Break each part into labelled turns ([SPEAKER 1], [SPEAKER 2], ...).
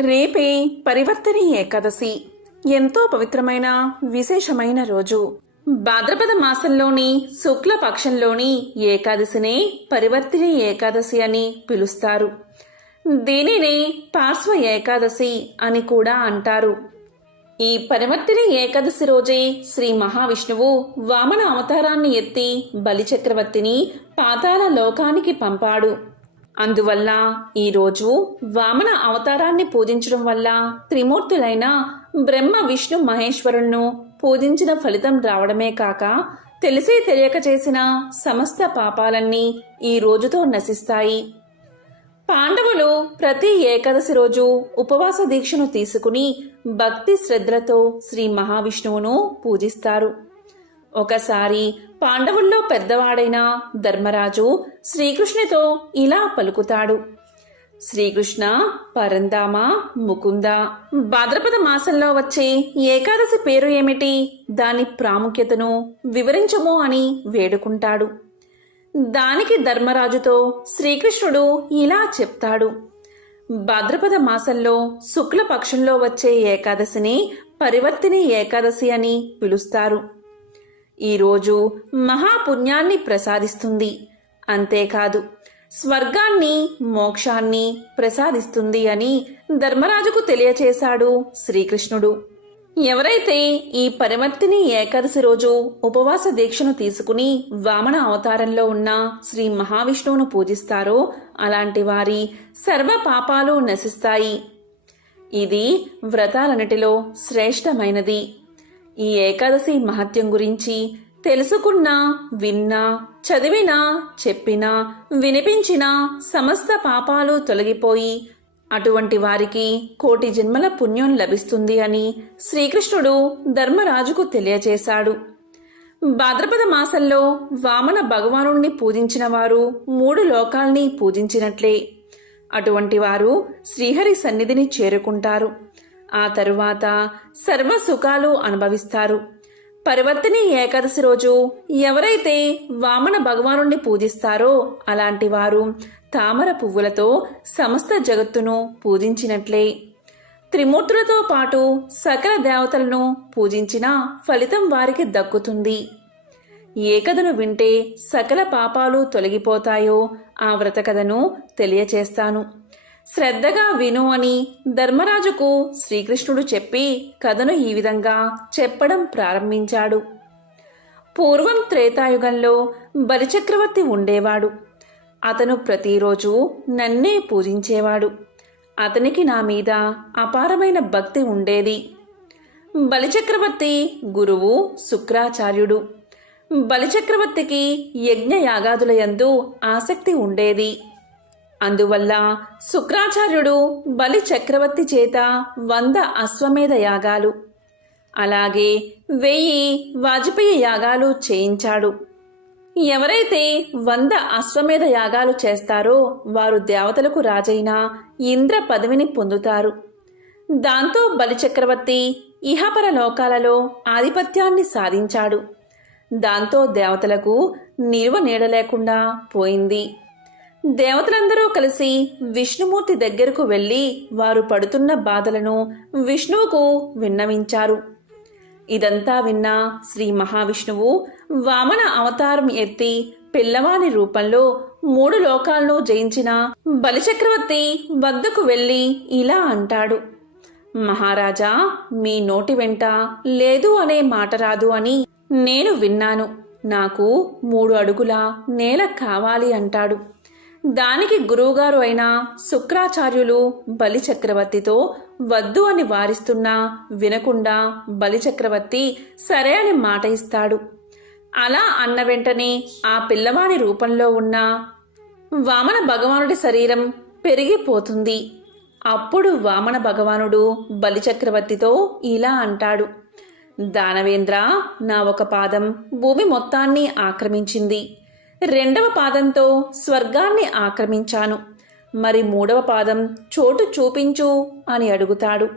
[SPEAKER 1] రేపే పరివర్తని ఏకాదశి. ఎంతో పవిత్రమైన విశేషమైన రోజు. భాద్రపద మాసంలోని శుక్ల పక్షంలోని ఏకాదశినే పరివర్తిని ఏకాదశి అని పిలుస్తారు. దీనినే పార్శ్వ ఏకాదశి అని కూడా అంటారు. ఈ పరివర్తిని ఏకాదశి రోజే శ్రీ మహావిష్ణువు వామన అవతారాన్ని ఎత్తి బలిచక్రవర్తిని పాతాల లోకానికి పంపాడు. అందువల్ల ఈరోజు వామన అవతారాన్ని పూజించడం వల్ల త్రిమూర్తులైన బ్రహ్మ విష్ణు మహేశ్వరులను పూజించిన ఫలితం రావడమే కాక తెలిసే తెలియక చేసిన సమస్త పాపాలన్నీ ఈ రోజుతో నశిస్తాయి. పాండవులు ప్రతి ఏకాదశి రోజు ఉపవాస దీక్షను తీసుకుని భక్తి శ్రద్ధలతో శ్రీ మహావిష్ణువును పూజిస్తారు. ఒకసారి పాండవుల్లో పెద్దవాడైన ధర్మరాజు శ్రీకృష్ణుతో ఇలా పలుకుతాడు. శ్రీకృష్ణ పరందామ ముకుంద భాద్రపద మాసంలో వచ్చే ఏకాదశి పేరు ఏమిటి? దాని ప్రాముఖ్యతను వివరించము అని వేడుకుంటాడు. దానికి ధర్మరాజుతో శ్రీకృష్ణుడు ఇలా చెప్తాడు. భాద్రపద మాసంలో శుక్లపక్షంలో వచ్చే ఏకాదశిని పరివర్తిని ఏకాదశి అని పిలుస్తారు. ఈరోజు మహాపుణ్యాన్ని ప్రసాదిస్తుంది. అంతేకాదు స్వర్గాన్ని మోక్షాన్ని ప్రసాదిస్తుంది అని ధర్మరాజుకు తెలియచేశాడు శ్రీకృష్ణుడు. ఎవరైతే ఈ పరివర్తిని ఏకాదశి రోజు ఉపవాస దీక్షను తీసుకుని వామన అవతారంలో ఉన్న శ్రీ మహావిష్ణువును పూజిస్తారో అలాంటి వారి సర్వ పాపాలు నశిస్తాయి. ఇది వ్రతాలన్నిటిలో శ్రేష్టమైనది. ఈ ఏకాదశి మహత్యం గురించి తెలుసుకున్నా విన్నా చదివినా చెప్పినా వినిపించినా సమస్త పాపాలు తొలగిపోయి అటువంటి వారికి కోటి జన్మల పుణ్యం లభిస్తుంది అని శ్రీకృష్ణుడు ధర్మరాజుకు తెలియచేశాడు. భాద్రపద మాసంలో వామన భగవానుణ్ణి పూజించిన వారు మూడు లోకాల్ని పూజించినట్లే. అటువంటి వారు శ్రీహరి సన్నిధిని చేరుకుంటారు. ఆ తరువాత సర్వ సుఖాలు అనుభవిస్తారు. పరివర్తిని ఏకాదశి రోజు ఎవరైతే వామన భగవానుణ్ణి పూజిస్తారో అలాంటి వారు తామర పువ్వులతో సమస్త జగత్తును పూజించినట్లే. త్రిమూర్తులతో పాటు సకల దేవతలను పూజించిన ఫలితం వారికి దక్కుతుంది. ఏ కథను వింటే సకల పాపాలు తొలగిపోతాయో ఆ వ్రత కథను తెలియచేస్తాను. శ్రద్ధగా విను అని ధర్మరాజుకు శ్రీకృష్ణుడు చెప్పి కథను ఈ విధంగా చెప్పడం ప్రారంభించాడు. పూర్వం త్రేతాయుగంలో బలిచక్రవర్తి ఉండేవాడు. అతను ప్రతిరోజు నన్నే పూజించేవాడు. అతనికి నా మీద అపారమైన భక్తి ఉండేది. బలిచక్రవర్తి గురువు శుక్రాచార్యుడు. బలిచక్రవర్తికి యజ్ఞయాగాదులయందు ఆసక్తి ఉండేది. అందువల్ల శుక్రాచార్యుడు బలి చక్రవర్తి చేత వంద అశ్వమేధ యాగాలు అలాగే వెయ్యి వాజపేయి యాగాలు చేయించాడు. ఎవరైతే వంద అశ్వమేధ యాగాలు చేస్తారో వారు దేవతలకు రాజైన ఇంద్ర పదవిని పొందుతారు. దాంతో బలిచక్రవర్తి ఇహపర లోకాలలో ఆధిపత్యాన్ని సాధించాడు. దాంతో దేవతలకు నిల్వ నీడలేకుండా పోయింది. దేవతలందరూ కలిసి విష్ణుమూర్తి దగ్గరకు వెళ్ళి వారు పడుతున్న బాధలను విష్ణువుకు విన్నవించారు. ఇదంతా విన్న శ్రీ మహావిష్ణువు వామన అవతారం ఎత్తి పిల్లవాని రూపంలో మూడు లోకాలను జయించిన బలిచక్రవర్తి వద్దకు వెళ్ళి ఇలా అంటాడు. మహారాజా మీ నోటి వెంట లేదు అనే మాట రాదు అని నేను విన్నాను. నాకు మూడు అడుగుల నేల కావాలి అంటాడు. దానికి గురువుగారు అయిన శుక్రాచార్యులు బలిచక్రవర్తితో వద్దు అని వారిస్తున్నా వినకుండా బలిచక్రవర్తి సరే అని మాట ఇస్తాడు. అలా అన్న వెంటనే ఆ పిల్లవాని రూపంలో ఉన్న వామన భగవానుడి శరీరం పెరిగిపోతుంది. అప్పుడు వామన భగవానుడు బలిచక్రవర్తితో ఇలా అంటాడు. దానవేంద్ర నా ఒక పాదం భూమి మొత్తాన్ని ఆక్రమించింది. రెండవ పాదంతో స్వర్గాన్ని ఆక్రమించాను. మరి మూడవ పాదం చోటు చూపించు అని అడుగుతాడు.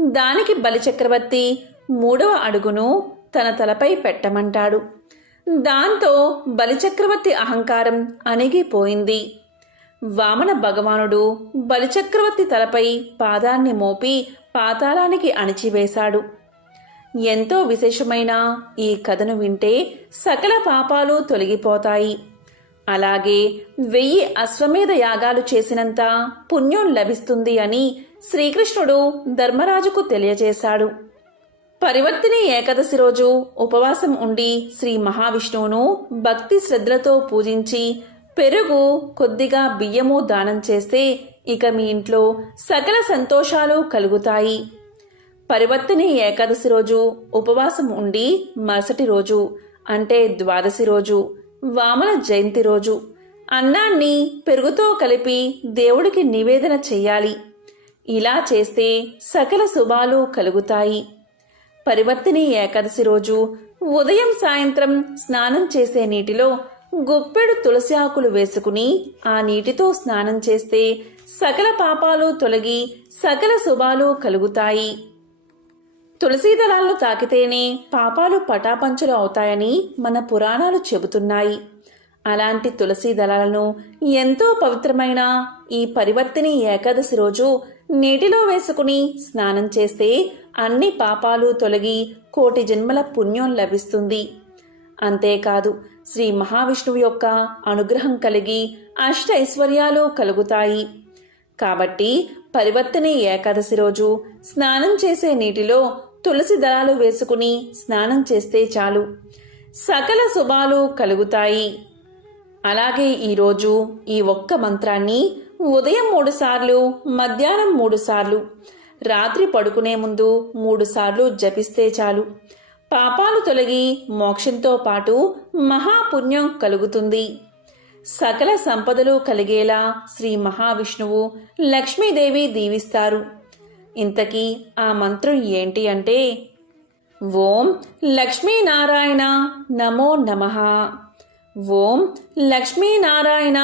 [SPEAKER 1] దానికి బలిచక్రవర్తి మూడవ అడుగును తన తలపై పెట్టమంటాడు. దాంతో బలిచక్రవర్తి అహంకారం అణిగిపోయింది. వామన భగవానుడు బలిచక్రవర్తి తలపై పాదాన్ని మోపి పాతాళానికి అణిచివేశాడు. ఎంతో విశేషమైన ఈ కథను వింటే సకల పాపాలు తొలగిపోతాయి. అలాగే వెయ్యి అశ్వమేధ యాగాలు చేసినంత పుణ్యం లభిస్తుంది అని శ్రీకృష్ణుడు ధర్మరాజుకు తెలియజేశాడు. పరివర్తిని ఏకాదశి రోజు ఉపవాసం ఉండి శ్రీ మహావిష్ణువును భక్తి శ్రద్ధలతో పూజించి పెరుగు కొద్దిగా బియ్యము దానం చేస్తే ఇక మీ ఇంట్లో సకల సంతోషాలు కలుగుతాయి. పరివర్తిని ఏకాదశి రోజు ఉపవాసం ఉండి మరుసటి రోజు అంటే ద్వాదశి రోజు వామన జయంతి రోజు అన్నాన్ని పెరుగుతో కలిపి దేవుడికి నివేదన చెయ్యాలి ఇలా చేస్తే సకల శుభాలు కలుగుతాయి. పరివర్తిని ఏకాదశి రోజు ఉదయం సాయంత్రం స్నానం చేసే నీటిలో గుప్పెడు తులసి ఆకులు వేసుకుని ఆ నీటితో స్నానం చేస్తే సకల పాపాలు తొలగి సకల శుభాలు కలుగుతాయి. తులసీ దళాలను తాకితేనే పాపాలు పటాపంచలు అవుతాయని మన పురాణాలు చెబుతున్నాయి. అలాంటి తులసీ దళాలను ఎంతో పవిత్రమైన ఈ పరివర్తిని ఏకాదశి రోజు నీటిలో వేసుకుని స్నానం చేస్తే అన్ని పాపాలు తొలగి కోటి జన్మల పుణ్యం లభిస్తుంది. అంతేకాదు శ్రీ మహావిష్ణువు యొక్క అనుగ్రహం కలిగి అష్ట ఐశ్వర్యాలు కలుగుతాయి. కాబట్టి పరివర్తనే ఏకాదశి రోజు స్నానం చేసే నీటిలో తులసి దళాలు వేసుకుని స్నానం చేస్తే చాలు. సకల శుభాలు కలుగుతాయి. అలాగే ఈరోజు ఈ ఒక్క మంత్రాన్ని ఉదయం మూడుసార్లు మధ్యాహ్నం మూడుసార్లు రాత్రి పడుకునే ముందు మూడుసార్లు జపిస్తే చాలు. పాపాలు తొలగి మోక్షంతో పాటు మహాపుణ్యం కలుగుతుంది. సకల సంపదలు కలిగేలా శ్రీ మహావిష్ణువు లక్ష్మీదేవి దీవిస్తారు. ఇంతకీ ఆ మంత్రం ఏంటి అంటే ఓం లక్ష్మీనారాయణ నమో నమః. ఓం లక్ష్మీనారాయణ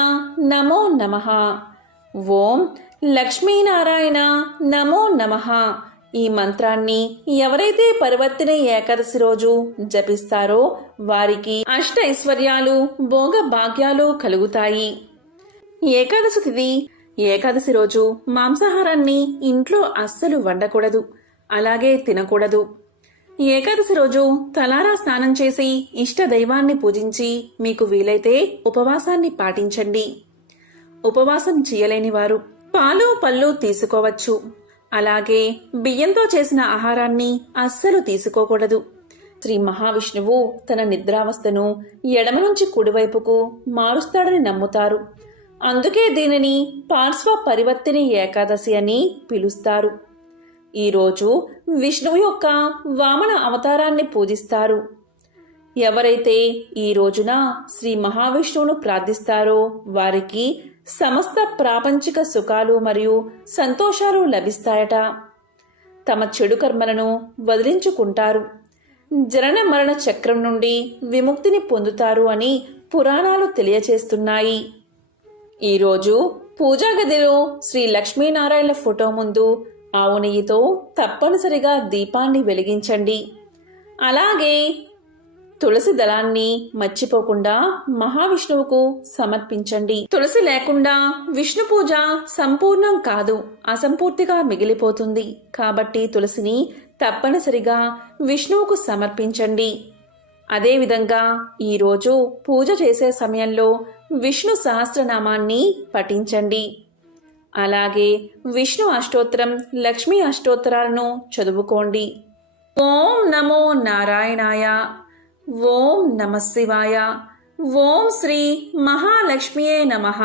[SPEAKER 1] నమో నమః. ఓం లక్ష్మీనారాయణ నమో నమః. ఈ మంత్రాన్ని ఎవరైతే పరివర్తన ఏకాదశి రోజు జపిస్తారో వారికి అష్ట ఐశ్వర్యాలు భోగ భాగ్యాలు కలుగుతాయి. ఏకాదశి తిథి ఏకాదశి రోజు మాంసాహారాన్ని ఇంట్లో అస్సలు వండకూడదు. అలాగే తినకూడదు. ఏకాదశి రోజు తలారా స్నానం చేసి ఇష్ట దైవాన్ని పూజించి మీకు వీలైతే ఉపవాసాన్ని పాటించండి. ఉపవాసం చేయలేని వారు పాలు పళ్ళు తీసుకోవచ్చు. అలాగే బియ్యంతో చేసిన ఆహారాన్ని అస్సలు తీసుకోకూడదు. శ్రీ మహావిష్ణువు తన నిద్రావస్థను ఎడమ నుంచి కుడివైపుకు మారుస్తాడని నమ్ముతారు. అందుకే దీనిని పార్శ్వ పరివర్తిని ఏకాదశి అని పిలుస్తారు. ఈరోజు విష్ణువు యొక్క వామన అవతారాన్ని పూజిస్తారు. ఎవరైతే ఈ రోజున శ్రీ మహావిష్ణువును ప్రార్థిస్తారో వారికి సమస్త ప్రాపంచిక సుఖాలు మరియు సంతోషాలు లభిస్తాయట. తమ చెడు కర్మలను వదిలించుకుంటారు. జనన మరణ చక్రం నుండి విముక్తిని పొందుతారు అని పురాణాలు తెలియచేస్తున్నాయి. ఈరోజు పూజా గదిలో శ్రీ లక్ష్మీనారాయణ ఫోటో ముందు ఆవు నెయ్యితో తప్పనిసరిగా దీపాన్ని వెలిగించండి. అలాగే తులసి దళాన్ని మర్చిపోకుండా మహావిష్ణువుకు సమర్పించండి. తులసి లేకుండా విష్ణు పూజ సంపూర్ణం కాదు అసంపూర్తిగా మిగిలిపోతుంది. కాబట్టి తులసిని తప్పనిసరిగా విష్ణువుకు సమర్పించండి. అదేవిధంగా ఈరోజు పూజ చేసే సమయంలో విష్ణు సహస్రనామాన్ని పఠించండి. అలాగే విష్ణు అష్టోత్తరం లక్ష్మీ అష్టోత్తరాలను చదువుకోండి. ఓం నమో నారాయణాయ ఓం నమ శివాయ ఓం శ్రీ మహాలక్ష్మియే నమః.